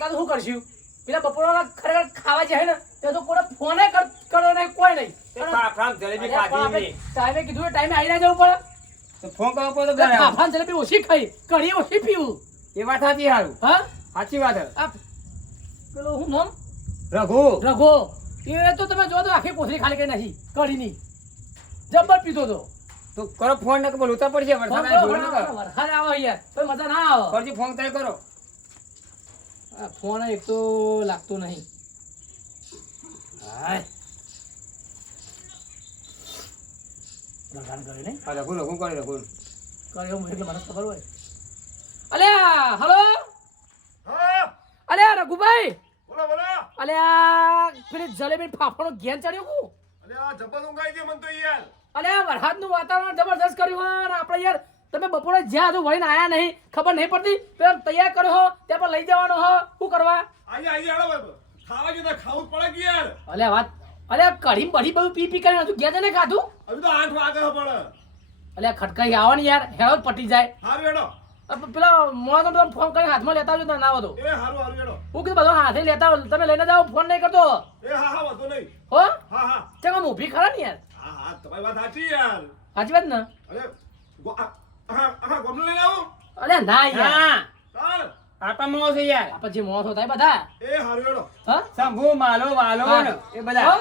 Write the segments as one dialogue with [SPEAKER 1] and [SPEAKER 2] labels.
[SPEAKER 1] એટલા તો શું કરશું? પેલા બપોરના ખરેખર ખાવા જાય ને તે તો કોને ફોને કર- કરો નહીં કોઈ નહીં. ટાઈમે કીધું ટાઈમે આવી ના જવું પડે.
[SPEAKER 2] તો ફોન કરવો પડે તો આવો.
[SPEAKER 1] જલેબી ઓછી ખાઈ કઢી ઓછી પીવું.
[SPEAKER 2] એ વાત સાચી હારું.
[SPEAKER 1] હા?
[SPEAKER 2] સાચી વાત હે.
[SPEAKER 1] પેલો હું નામ?
[SPEAKER 2] રઘુ.
[SPEAKER 1] રઘુ. એ તો તમે જો તો આખી કોથળી ખાલી કઈ નથી કઢીની. જબ્બર પીતો તો.
[SPEAKER 2] તો કરો ફોન ને બોલ તો પડશે
[SPEAKER 1] કરો,
[SPEAKER 2] કરો.
[SPEAKER 1] વરસાદ આવે યાર મજા ના આવે.
[SPEAKER 2] ફરજી ફોન તય કરો.
[SPEAKER 1] આ ફોન એક તો લાગતો નહીં. હાય. લગાન કરે નહીં?
[SPEAKER 2] હા કરે
[SPEAKER 1] એટલે મને ખબર હોય. અલ્યા હલો? અલ્યા રઘુભાઈ?
[SPEAKER 3] બોલો બોલો.
[SPEAKER 1] અલ્યા પેલી જલેબી ફાફડો ઘેન ચડ્યો કુ?
[SPEAKER 3] આ જબર ઊંઘાઈ મને તો યાર.
[SPEAKER 1] અલ્યા વરસાદનું વાતાવરણ જબરદસ્ત કર્યું અને આપણે યાર તમે બપોરે જ્યાં હજુ વળીને આયા નહીં ખબર નહીં પડતી પેલા તૈયાર કર્યો હો ત્યાં પર લઈ જવાનો હો શું કરવા.
[SPEAKER 3] ખાવા જતા ખાવું પડે કે યાર?
[SPEAKER 1] અલ્યા વાત અલે કઢી બઢી બધું પી પી કરીને હજુ ઘેર ને ખાધું?
[SPEAKER 3] હજુ તો આઠ વાગે પડે
[SPEAKER 1] અલે ખટકાઈ આવો ને યાર જ પટી જાય.
[SPEAKER 3] હારું હેડો.
[SPEAKER 1] પેલા મોડા તો તમે ફોન કરીને હાથમાં લેતા આવજો ને ના વધો.
[SPEAKER 3] એ હારું હારું હેડો.
[SPEAKER 1] હું કીધું બધો હાથે લેતા તમે લઈને જાઓ ફોન નહીં કરતો.
[SPEAKER 3] એ હા હા વાંધો નહીં.
[SPEAKER 1] હો?
[SPEAKER 3] હા હા.
[SPEAKER 1] ચમ ઊભી ખરા ને યાર?
[SPEAKER 3] હા હા તમારી વાત સાચી યાર.
[SPEAKER 1] સાચી વાત ને?
[SPEAKER 3] અરે
[SPEAKER 1] અલ્યા ના યાર.
[SPEAKER 2] આપા મો છે યાર.
[SPEAKER 1] આપણે જે મોહ થાય બધા.
[SPEAKER 3] એ હારું
[SPEAKER 1] હા?
[SPEAKER 2] શંભુ માલો વાલો એ બધા?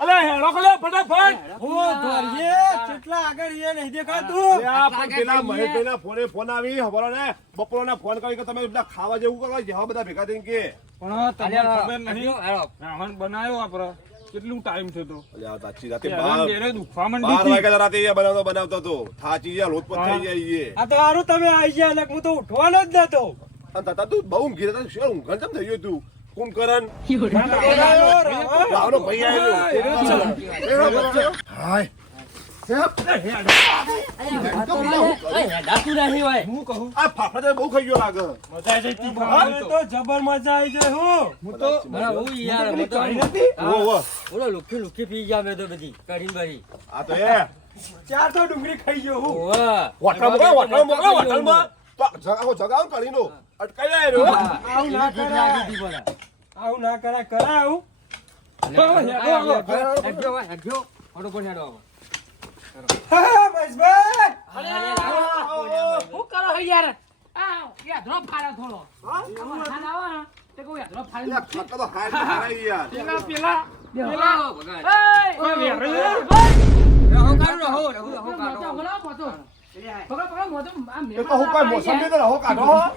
[SPEAKER 3] અલે હેડો કલે ફટાફટ.
[SPEAKER 4] ઓ ધોરીએ કેટલા આગળ એ નહીં દેખાતું.
[SPEAKER 3] અરે આ પણ પેલા મહેશભાઈના ફોને ફોન આવી ખબર ને? બપોરના ફોન કરી કે તમે બધા ખાવા જેવું કરવા જેવા બધા ભેગા થઈને કે.
[SPEAKER 4] પણ તમને ખબર નહીં? બનાવ્યો આપડે. કેટલું ટાઈમ થયો તો?
[SPEAKER 3] અલ્યા સાચી રાતે. વાગ્યા રાતે બનાવતો બનાવતો હતો. થાચી ગયા લોટ પર થઈ જાય
[SPEAKER 4] આ તો હારું તમે આવી ગયા એટલે હું તો ઉઠવાનો જ નતો.
[SPEAKER 3] અને તાતા તું બહુ ઊંઘી હતા. શું ઊંઘણ કેમ થઈ ગયું તું? કુંભકરણ ભાઈ. હાય.
[SPEAKER 4] ચાર તો ડુંગળી ખાઈ ગયો હું
[SPEAKER 5] ઓવા.
[SPEAKER 3] હોટલમાં મોકલો, હોટલમાં મોકલો, હોટલમાં. તો જગાવો, જગાવો કાઢીનો. અટકાઈ રહ્યો.
[SPEAKER 4] આવું ના કરાય આવું ના કરાય હેડો હેડો મહેશભાઈ
[SPEAKER 1] શું કરો છો યાર આ યાદરો ફાડો થોડો હા તે કહું યાદરો ફાડી
[SPEAKER 3] ખાતા તો તો હારાય યાર.
[SPEAKER 1] પેલા પેલા
[SPEAKER 5] પેલા બગાડ. રહો કાઢો, રહો, રહો, રહો કાઢો.
[SPEAKER 1] બોલો, મોટો. પકડો, પકડો, મોટો. આ
[SPEAKER 3] એ તો હું કોઈ મોસંબી તો રહો કાઢો. હા?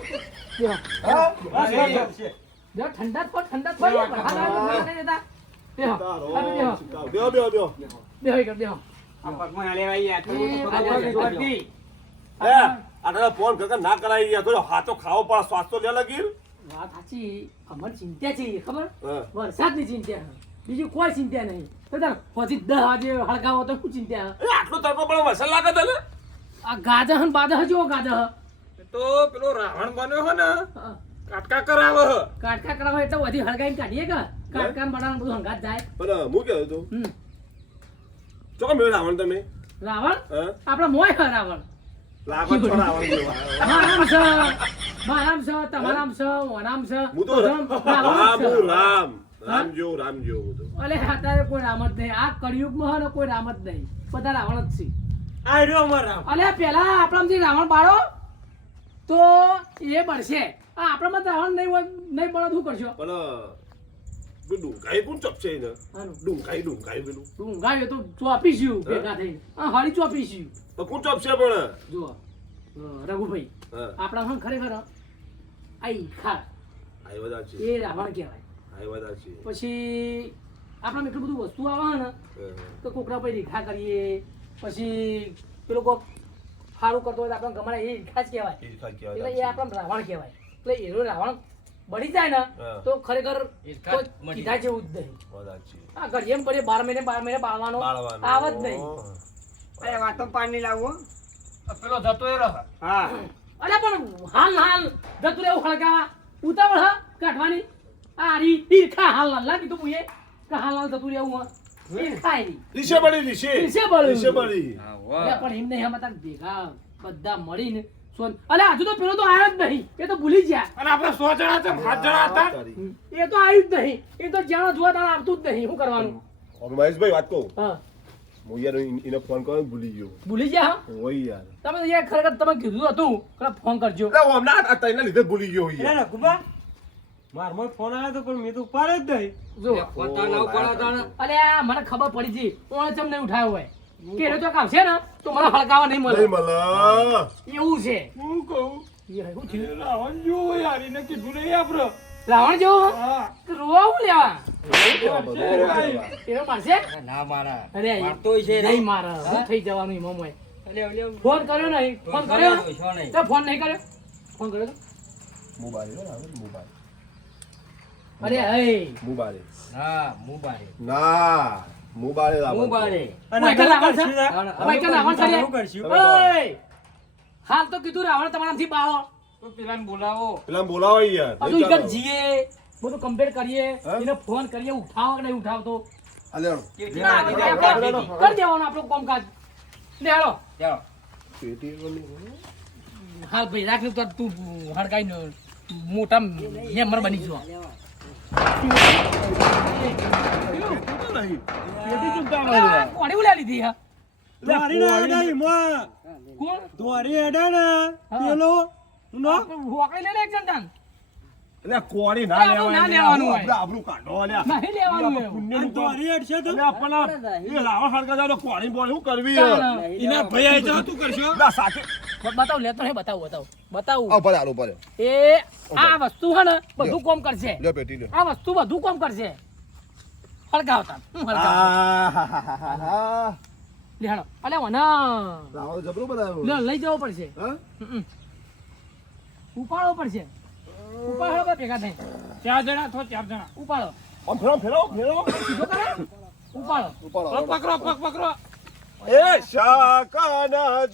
[SPEAKER 1] જો ઠંડા ઈ કર,
[SPEAKER 2] ના
[SPEAKER 3] ફોન કરાય યાર. થોડો હાથો ખાવો પડે, શ્વાસ તો લે લગી.
[SPEAKER 1] વાત સાચી અમર ચિંતા છે ખબર? વરસાદની ચિંતા બીજું કોઈ ચિંતા નહીં. તો પછી દસ વાગે હળગાવો તો શું ચિંતા
[SPEAKER 3] આટલો તડકો પડે, વરસાદ લાગે તને?
[SPEAKER 1] આ ગાજર હન બાજર જો ગાજા
[SPEAKER 4] તો પેલો રાવણ બન્યો હે ને કાટકા કરાવ
[SPEAKER 1] કાટકા કરાવ એટલે બધી હળગાઈને કાઢીએ કે? કાટકા બનાવવાનું બધું હંગાત જાય
[SPEAKER 3] પણ હું કહેતો
[SPEAKER 1] હમ.
[SPEAKER 3] ચોક્કસ મેળવ્યો રાવણ તમે?
[SPEAKER 1] રાવણ? આપડે મોય હ રાવણ.
[SPEAKER 3] છો રાવણ
[SPEAKER 1] મારામ છે મારામ છે તમારામ છે ઓનામ છે
[SPEAKER 3] હું તો રામ
[SPEAKER 1] જ છે.
[SPEAKER 3] હું રામ રામ જેવો રામ જેવો હું તો.
[SPEAKER 1] અલે અત્યારે કોઈ રામ જ નહીં. આ કળિયુગમાં હે ને કોઈ રામ જ નહીં. બધા રાવણ જ છે.
[SPEAKER 4] આ રહ્યો અમારો રામ.
[SPEAKER 1] અલે પેલા આપણામાં જે રાવણ બાળો? તો એ બળશે. આ આપણામાં રાવણ નહીં નહીં બળો શું કરશો?
[SPEAKER 3] પણ પેલું ડુંગાઈ કોણ ચપશે
[SPEAKER 1] ને
[SPEAKER 3] ડુંગાઈ ડુંગાઈ પેલું.
[SPEAKER 1] ડુંગાઈ તો ચોપી ચોપીશું ભેગા થઈ હા હળી ચોપીશું
[SPEAKER 3] પણ કોણ ચપશે પણ?
[SPEAKER 1] જો રઘુભાઈ આપણા હું ખરેખર આઈ ખા
[SPEAKER 3] આ બધા છે
[SPEAKER 1] એ રાવણ કહેવાય.
[SPEAKER 3] આઈ બધા છે
[SPEAKER 1] પછી આપણા એટલું બધું વસ્તુ આવે ને તો કોકરા પર રીખા કરીએ. પછી પેલો કોક સારું કરતો હોય તો આપણે ગમાડે એ રીખા જ કહેવાય. એટલે એ આપણને રાવણ કહેવાય. એટલે એનો રાવણ બળી જાય ને તો ખરેખર કીધા જેવું જ નહીં. હા ઘડીએ એમ કરીએ બાર મહિને બાર મહિને બાળવાનો આવે જ નહીં.
[SPEAKER 2] અરે વાતો પાણી લાવો.
[SPEAKER 4] પેલો જતો એ રહે.
[SPEAKER 2] હા.
[SPEAKER 1] અરે પણ હાલ હાલ જતું રહેવું ખળકાવા ઉતાવળ હા કાઢવાની. આ રી ઈરખા હાલ લાલ લાગી તો મુએ કે હાલ હાલ જતું રહેવું હા. બધા મળીને સોન અલે હજુ તો પેલો તો આવ્યો જ નહીં. એ તો ભૂલી ગયા.
[SPEAKER 2] અને આપણે સો જણા છે પાંચ જણા હતા?
[SPEAKER 1] એ તો આવ્યું જ નહીં. એ તો જ્યાં જોવા ત્યાં આવતું જ નહીં. શું કરવાનું?
[SPEAKER 3] હવે મહેશભાઈ વાત કહું?
[SPEAKER 1] હા.
[SPEAKER 3] હું યાર એને એને ફોન કર્યો ભૂલી ગયો.
[SPEAKER 1] ભૂલી ગયા હા?
[SPEAKER 3] ઓય યાર.
[SPEAKER 1] તમે યાર ખરેખર તમે કીધું હતું. કે ફોન કરજો.
[SPEAKER 3] એટલે હું હમણાં આ તઈના લીધે ભૂલી ગયો યાર.
[SPEAKER 4] રઘુબા મારમાં ફોન આવ્યો તો પણ મેં તો ઉપાડે જ નહીં.
[SPEAKER 1] જો.
[SPEAKER 5] ના.
[SPEAKER 1] અલે આ મને ખબર પડી ઓણે ચમ નહીં ઉઠાયો હોય? કે એ તો આવશે ને તો મને હળગાવા નહીં મળે.
[SPEAKER 3] નહીં મળે.
[SPEAKER 1] એવું છે.
[SPEAKER 2] હું કહું?
[SPEAKER 1] એ થયું?
[SPEAKER 2] રાવણ જેવું યાર એને કીધું નહીં આપણે.
[SPEAKER 1] રાવણ જેવો? રોવા હું લેવા?
[SPEAKER 5] ના મારા.
[SPEAKER 1] અરે
[SPEAKER 5] મારતોય છે
[SPEAKER 1] નહીં મારે. શું થઈ જવાનું એમાં મોય
[SPEAKER 5] અલે, અલે,
[SPEAKER 1] ફોન કર્યો નહીં. ફોન કર્યો. તો ફોન નહીં કર્યો? ફોન કર્યો તો?
[SPEAKER 3] મોબાઈલ મોબાઈલ
[SPEAKER 1] અરે હે.
[SPEAKER 3] મોબાઈલ
[SPEAKER 5] ના
[SPEAKER 3] ના. મોબાઈલ
[SPEAKER 4] અને
[SPEAKER 1] ઓય, કે રાવણ ઓય, કે રાવણ છે?
[SPEAKER 4] શું કરશું?
[SPEAKER 1] ઓય! હાલ તો કીધું રાવણ તમારાથી બાહો
[SPEAKER 2] તો પેલાને બોલાવો.
[SPEAKER 3] પેલા બોલાવો યાર.
[SPEAKER 1] બધું
[SPEAKER 3] ઇકન
[SPEAKER 1] જીએ. બધું કમ્પેર કરીએ. એને ફોન કરીએ. ઉઠાવો કે નહીં ઉઠાવતો?
[SPEAKER 3] હાલે હાલો.
[SPEAKER 1] કરી દેવાનું આપણું કામકાજ. લે હાલો
[SPEAKER 5] ચાલો
[SPEAKER 1] હાલ ભાઈ રાખ તું હડકાઈ મોટા મેમ્બર બની જો
[SPEAKER 3] નહીં.
[SPEAKER 1] કોણી ઉલા લીધી હા?
[SPEAKER 4] દ્વારી ના હેડા ઈમાં.
[SPEAKER 1] કોણ?
[SPEAKER 4] દ્વારી હેડા ને. પેલો. નો?
[SPEAKER 1] હોકાઈ લે લે એક
[SPEAKER 3] એટલે કોણી ના
[SPEAKER 1] અરે ના લેવાનું
[SPEAKER 3] આપણે આબરૂ કાઢો અલ્યા.
[SPEAKER 1] નહીં લેવાનું એવું.
[SPEAKER 3] પુણ્યનું
[SPEAKER 4] અને તો?
[SPEAKER 3] અલ્યા, એ લાવા હરકા જાવ શું કરવી.
[SPEAKER 2] એના ભાઈ આવી જાવ તું કરશો?
[SPEAKER 3] ના સાથે
[SPEAKER 1] બતાવ લેતો નહીં બતાવું બતાવું. બતાવું.
[SPEAKER 3] આ ભલે હાલો ભલે
[SPEAKER 1] એ આ વસ્તુ હે ને બધું કોમ કરશે.
[SPEAKER 3] લ્યો પેટી લ્યો.
[SPEAKER 1] આ વસ્તુ બધું કોમ કરશે. હળગાવતા હળગાવ
[SPEAKER 3] આહાહાહા.
[SPEAKER 1] અલે વના
[SPEAKER 3] લાવો તો જબરું
[SPEAKER 1] લે લઈ જવો પડશે.
[SPEAKER 3] હા?
[SPEAKER 1] ઉપાડવો પડશે. ઉપાડો બધા ભેગા થઈ
[SPEAKER 2] ચાર જણા થો ચાર જણા.
[SPEAKER 1] ઉપાડો.
[SPEAKER 3] આમ ફેરો ફેરો ફેરો
[SPEAKER 1] સીધો કરે? ઉપાડો.
[SPEAKER 3] ઉપાડો.
[SPEAKER 2] પકડો પકડો.
[SPEAKER 3] એ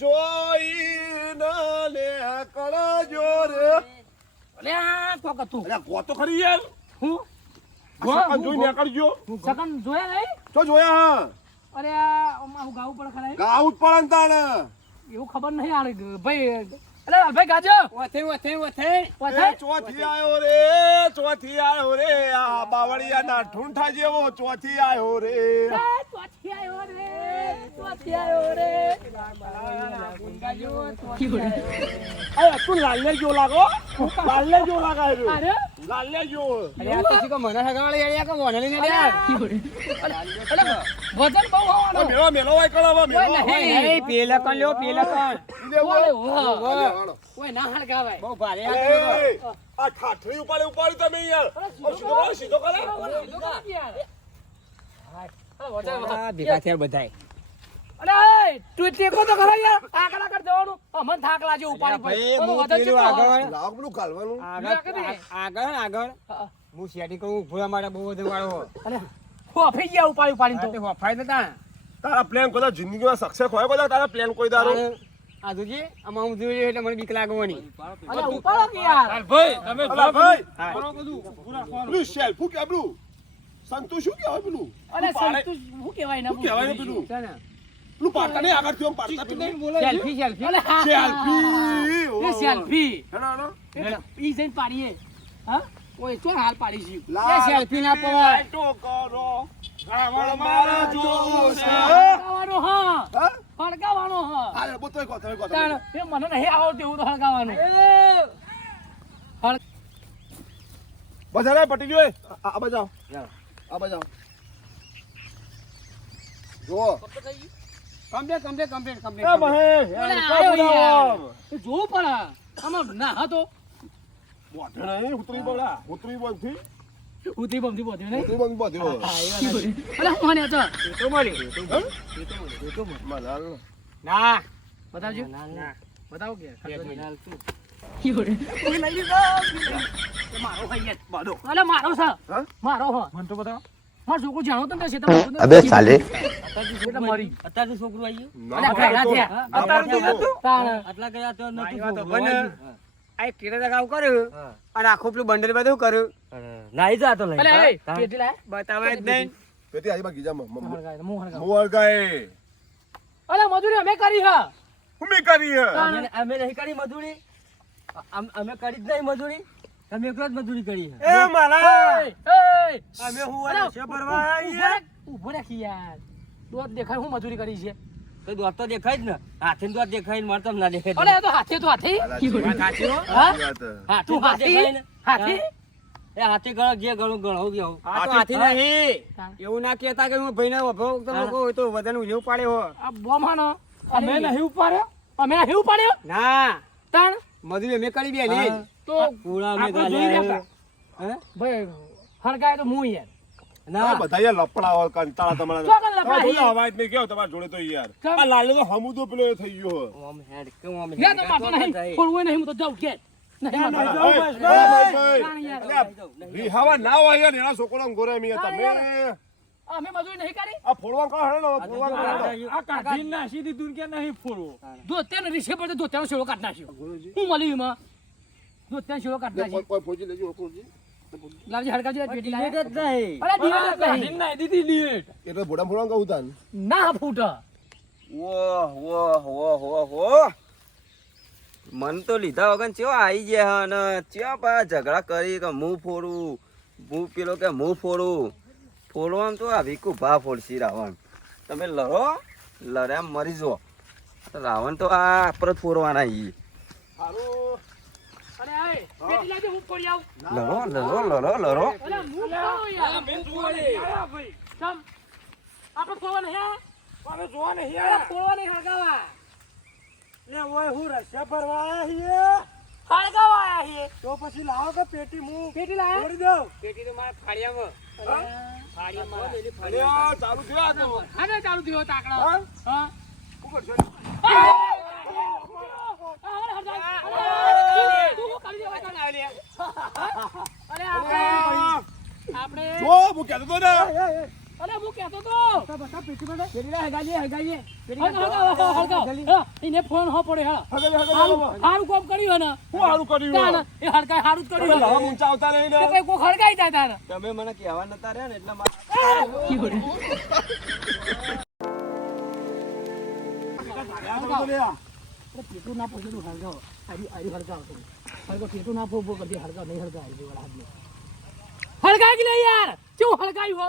[SPEAKER 3] જોઈ જોઈને લે કરજો રે.
[SPEAKER 1] અલે આ કોક હતું.
[SPEAKER 3] અલ્યા ગો તો ખરી યાર.
[SPEAKER 1] હું?
[SPEAKER 3] આ શકન જોઈને કરજો
[SPEAKER 1] સગન જોયા નહીં?
[SPEAKER 3] તો જોયા હા.
[SPEAKER 1] અરે આ હું ગાવું પડે ખરા
[SPEAKER 3] ગાઉત પણ તાણે.
[SPEAKER 1] એવું ખબર નહીં યાર ભાઈ અરે ભાઈ ગાજો.
[SPEAKER 2] વથે વથે વથે
[SPEAKER 3] એ
[SPEAKER 1] ઓય
[SPEAKER 3] ચોથી આયો રે ચોથી આયો રે. આ બાવળિયાના ઠૂંઠા જેવો ચોથી આયો રે.
[SPEAKER 1] ચોથી આયો રે ચોથી આયો રે.
[SPEAKER 3] અરે તું લાલને જો લાગો. લાલને જો લાગાય રે
[SPEAKER 1] અરે.
[SPEAKER 3] લાલને જો.
[SPEAKER 2] અરે આ તો શીખો મને હગાવાળી યાર કો મને લઈને યાર
[SPEAKER 1] અલે વજન બહુ હોવાનો.
[SPEAKER 3] મેલો મેલો વાય કરાવો મેલો
[SPEAKER 1] નહીં.
[SPEAKER 2] પેલા કણ લ્યો પેલા કોણ.
[SPEAKER 1] ઓય, ઓય.
[SPEAKER 3] અલે, હાલો.
[SPEAKER 1] ઓય ના હળગાવાય.
[SPEAKER 2] બહુ ભારે
[SPEAKER 3] આ ખાટરી ઉપાડી ઉપાડી તમે યાર. સીધો સીધો કરો.
[SPEAKER 1] સીધો કર. યાર. અરે વજન વજન.
[SPEAKER 2] આ ભેગા બધાય.
[SPEAKER 1] અરે તું ટેકો તો ખરો યાર? આગળ આગળ જવાનું. અમન થાક લાગ્યો ઉપાડી
[SPEAKER 2] ભાઈ, હું
[SPEAKER 1] વજન
[SPEAKER 2] પેલું
[SPEAKER 1] કેટલો હોય?
[SPEAKER 2] આગળ
[SPEAKER 3] લાવ પેલું ગાલવાનું.
[SPEAKER 2] આગળ આગળ આગળ
[SPEAKER 1] હું
[SPEAKER 2] શેડી કહું ભૂલા માટે બહુ બધું વાળો
[SPEAKER 1] અરે ગયા ઉપાડી ઉપાડીને તો.
[SPEAKER 2] વફાય નતા.
[SPEAKER 3] તારા પ્લાન કદાચ જિંદગીમાં સક્સેસ હોય કોઈ તારા પ્લાન કોઈ દારો?
[SPEAKER 2] આ જોજે આમાં હું જોઈ એટલે મને બીક લાગવાની.
[SPEAKER 1] અરે ઉપાડો કે યાર?
[SPEAKER 2] ભાઈ તમે
[SPEAKER 3] અલા ભાઈ.
[SPEAKER 2] હા.
[SPEAKER 3] પેલું સેલ્ફું કે પેલું? સંતુ શું કહેવાય પેલું?
[SPEAKER 1] અરે
[SPEAKER 3] પેલું
[SPEAKER 1] શું કહેવાય ને
[SPEAKER 3] કહેવાય ને પેલું? પેલું પાડતા નહીં આગળ થયું પાડતા પેલું.
[SPEAKER 2] Selfie selfie.
[SPEAKER 3] સેલ્ફી.
[SPEAKER 1] હા. સેલ્ફી.
[SPEAKER 3] હેલો હેલો
[SPEAKER 1] ઈ જઈને પાડીએ. હા? ઓય ચો હાલ પાડીશું?
[SPEAKER 2] એ સેલ્ફી ના પવાય
[SPEAKER 3] કરો રાવણ મારા જોશે
[SPEAKER 1] હળગાવાનો હા
[SPEAKER 3] હા
[SPEAKER 1] હળગાવાનો હા
[SPEAKER 3] હાલે બોતોય કહો તમે કહો તમે
[SPEAKER 1] તાણ, એ મને નહીં આવડતું એવું તો હળગાવાનું. હળ-
[SPEAKER 3] બજારે પટી ગયો. આ બજાવ. આ બજાવ. જો
[SPEAKER 2] કમ્પ્લેટ કમ્પ્લેટ કમ્પ્લેટ
[SPEAKER 3] એ
[SPEAKER 2] કમ્પ્લેટ.
[SPEAKER 1] અરે જોવું પડે આમાં ના તો
[SPEAKER 3] બોધે નહીં ઉતરી બોલા. ઉતરી બોલથી.
[SPEAKER 1] ઉતરી બમથી બોધ્યો નહીં
[SPEAKER 3] ઉતરી
[SPEAKER 1] અરે હું મને
[SPEAKER 2] તો મળી ના
[SPEAKER 1] બતાવજો
[SPEAKER 3] હા?
[SPEAKER 1] હ
[SPEAKER 3] તો
[SPEAKER 1] ને. તે. કે
[SPEAKER 6] અબે સાલે.
[SPEAKER 5] અત્યારે છોકરું આવ્યું.
[SPEAKER 2] આ કર્યું. અને આખું પેલું બંડલ બધું કર્યું.
[SPEAKER 5] નાઈ જા તો લઈ.
[SPEAKER 2] બતાવે જ નહીં.
[SPEAKER 3] પેટી. ગાય
[SPEAKER 1] મજૂરી અમે કરી હા
[SPEAKER 3] ઉમી કરી
[SPEAKER 5] અમે અમે નહીં કરી મજૂરી. અમે કરી જ નહીં મજૂરી. તમે એકલો જ મજૂરી કરી
[SPEAKER 4] એ મારા. અમે હું છે ભરવા આવીએ?
[SPEAKER 1] રાખ, ઊભો રાખ યાર. દોત દેખાય હું મજૂરી કરી છે.
[SPEAKER 5] તો દોત તો દેખાય જ ને. હાથે દોત દેખાય ને મારે તો ના દેખાય.
[SPEAKER 1] અરે તો હાથે તો હાથે? હા?
[SPEAKER 5] હાથે
[SPEAKER 1] તું
[SPEAKER 5] હાથે
[SPEAKER 1] હાથી?
[SPEAKER 5] દેખાય ને.
[SPEAKER 1] હાથી?
[SPEAKER 5] એ હાથે ગણો જે ગણો ગણો ગયો
[SPEAKER 2] આ તો હાથી નહીં. એવું ના કહેતા કે હું ભાઈને ઊભો તો લોકો હોય તો વજન ઉજવું પાડે હો
[SPEAKER 1] આ બોમ હાનો. અમે નહીં ઉપાડ્યો અમે નહીં ઉપાડ્યો
[SPEAKER 2] ના
[SPEAKER 1] તણ
[SPEAKER 2] મજૂરી અમે કરી બે ને
[SPEAKER 1] તો
[SPEAKER 5] પૂળા મેં
[SPEAKER 1] આપણે જોઈ. રહ્યા ભાઈ હળગાય તો હું યાર
[SPEAKER 5] ના
[SPEAKER 3] બધા યાર લપડાઓ કંટાળા તમારા
[SPEAKER 1] ચોકન
[SPEAKER 3] જોડે અવાજ નહીં કેવો તમારા જોડે તો યાર. આ લાલો તો હમુદો પેલો થઈ ગયો
[SPEAKER 5] ઓમ હેડ કે ઓમ
[SPEAKER 1] યા તો
[SPEAKER 5] હેડ.
[SPEAKER 1] નહીં
[SPEAKER 5] જાય.
[SPEAKER 1] નહીં હું તો જાઉં કે
[SPEAKER 4] ના,
[SPEAKER 3] રિહાવા હોય યાર એના છોકરાને ગોરે હતા યાર.
[SPEAKER 1] અમે મજૂરી નહીં કરી?
[SPEAKER 3] આ ફોડવા કા હે નો ફોડવા.
[SPEAKER 4] આ કાઢી નાસી દીધું કે નહીં ફોડવું?
[SPEAKER 1] ધોત્યાને રીસે પર તો ધોત્યાનો શેરો કાઢી નાખ્યો. હું મળ્યું એમાં? ધોત્યાનો શેરો કાઢી નાખ્યો.
[SPEAKER 3] કોઈ ફોજી લેજો ફોજી.
[SPEAKER 1] લાવજી હડકાવજી પેટી લાવે
[SPEAKER 5] જ નહીં.
[SPEAKER 1] અરે દિવેલ જ નહીં.
[SPEAKER 4] નાઈ દીધી લીટ
[SPEAKER 3] એટલે ભોડા ફોડવા કહું તાન.
[SPEAKER 1] ના ફૂટા.
[SPEAKER 6] ઓહ ઓહ ઓહ ઓહ ઓહ મન તો લીધા વગર ચેવા આવી ગયા હે અને ચેવા પા ઝઘડા કરી કે હું ફોડું? હું પેલો કે મુ ફોડું? ફોડવાનું તો આ વિકુ ભા ફોડશી રાવણ. તમે લડો લડ્યા મરી જો રાવણ તો આ આપણે જ ફોડવાના ઈ. લડો લડો લડો લડો.
[SPEAKER 1] હું આપણે
[SPEAKER 4] ઓય હું રસ્તા ભરવા આયા છીએ?
[SPEAKER 1] હળગાવા આયા છીએ
[SPEAKER 4] તો પછી લાવો કે પેટી હું
[SPEAKER 1] પેટી લાયા?
[SPEAKER 4] દઉં.
[SPEAKER 2] પેટી તો મારા ફાળિયામાં
[SPEAKER 3] ચાલુ થયો આ
[SPEAKER 1] ચાલુ થયો તાકડા
[SPEAKER 3] હા?
[SPEAKER 1] હા આપણે
[SPEAKER 3] જો, હું કહેતો તો ને.
[SPEAKER 1] અરે હું કહેતો તો. પેટી લા હગાજી હગાજી હગાવ હગાવ હગાવ એને ફોન હો પડે હા.
[SPEAKER 3] હગે, હગે,
[SPEAKER 1] હારું
[SPEAKER 3] હગે.
[SPEAKER 1] કર્યું ને
[SPEAKER 3] શું હારું કર્યું હે?
[SPEAKER 1] એ હડકાય હારું જ કર્યું
[SPEAKER 3] લાવા ઊંચા આવતા નહીં ને.
[SPEAKER 1] કઈ કોક હડકાઈ જાય તાન
[SPEAKER 6] તમે મને કહેવા નતા રહ્યા ને એટલા માટે
[SPEAKER 3] આ તો લે આ.
[SPEAKER 1] પેટું ના પોછે હળગાવ. આરી આરી હળગાવ પેટું ના નહીં હળગાવ હળગાવ. કે નહીં યાર. કેવું હળગાયું હો?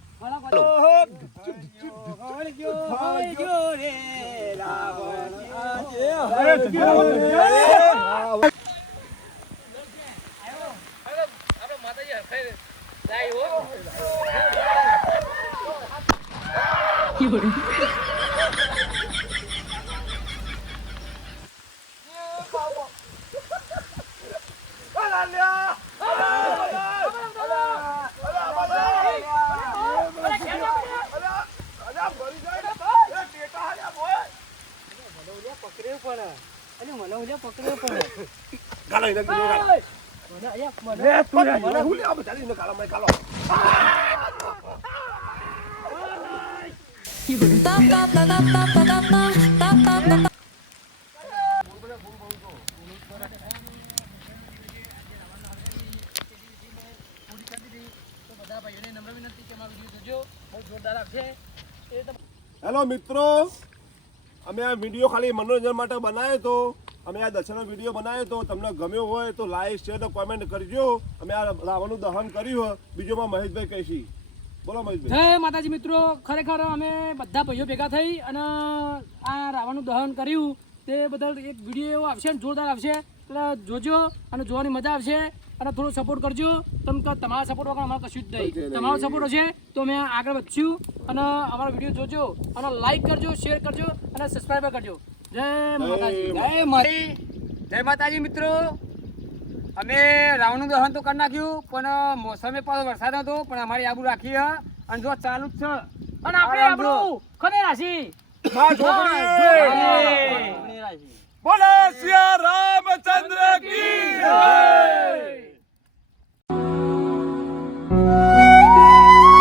[SPEAKER 5] હળગાવું. તમે હળગાવો.
[SPEAKER 1] પેલા હ- હળગવા દે થોડું
[SPEAKER 3] તો ઉતરી ભરાયો ને, ઓલા કે ઉતરી ભરાયો વિકા.
[SPEAKER 1] ઉધી બોલો
[SPEAKER 3] એટલે ઉતરી ભરાયો.
[SPEAKER 1] ચલા ચલા તમે આલુ ભાઈ પણ. અને મને હું પકડ્યો પણ.
[SPEAKER 3] ગાલો એને ગાલો.
[SPEAKER 1] મને અહીંયા મને
[SPEAKER 3] તું મને હું લે, આ એને.
[SPEAKER 1] બધા ભાઈઓને નમ્ર વિનંતી કે અમારો વીડિયો જોજો. બહુ જોરદાર આવશે. એ તમે
[SPEAKER 3] હેલો મિત્રો. અમે આ વીડિયો ખાલી મનોરંજન માટે બનાવ્યો તો, અમે આ દર્શનનો વીડિયો બનાવ્યો તો, તમને ગમ્યો હોય તો લાઈક શેર કોમેન્ટ કરજો. અમે આ રાવણનું દહન કર્યું બીજું માં મહેશભાઈ કહેશી. બોલો મહેશભાઈ.
[SPEAKER 1] જય માતાજી મિત્રો. ખરેખર અમે બધા ભાઈઓ ભેગા થઈ અને આ રાવણનું દહન કર્યું. તે બદલ એક વીડિયો એવો આવશે જોરદાર આવશે. એટલે જોજો અને જોવાની મજા આવશે. અને થોડો સપોર્ટ કરજો. તમે તમારા સપોર્ટ વગર અમારે કશું જ નહીં. તમારો સપોર્ટ હશે તો મેં આગળ વધશું. અને અમારો વીડિયો જોજો. અને લાઇક કરજો શેર કરજો અને સબસ્ક્રાઈબ કરજો. જય માતાજી.
[SPEAKER 2] જય મારી જય માતાજી મિત્રો. અમે રાવણનું દહન તો કરી નાખ્યું પણ મોસમે પાછો વરસાદ હતો પણ અમારી આબુ રાખી અને જો ચાલુ જ છે.
[SPEAKER 1] અને આપણે આપણું ખને રાશી
[SPEAKER 3] બોલો સિયા રામચંદ્ર કી જય!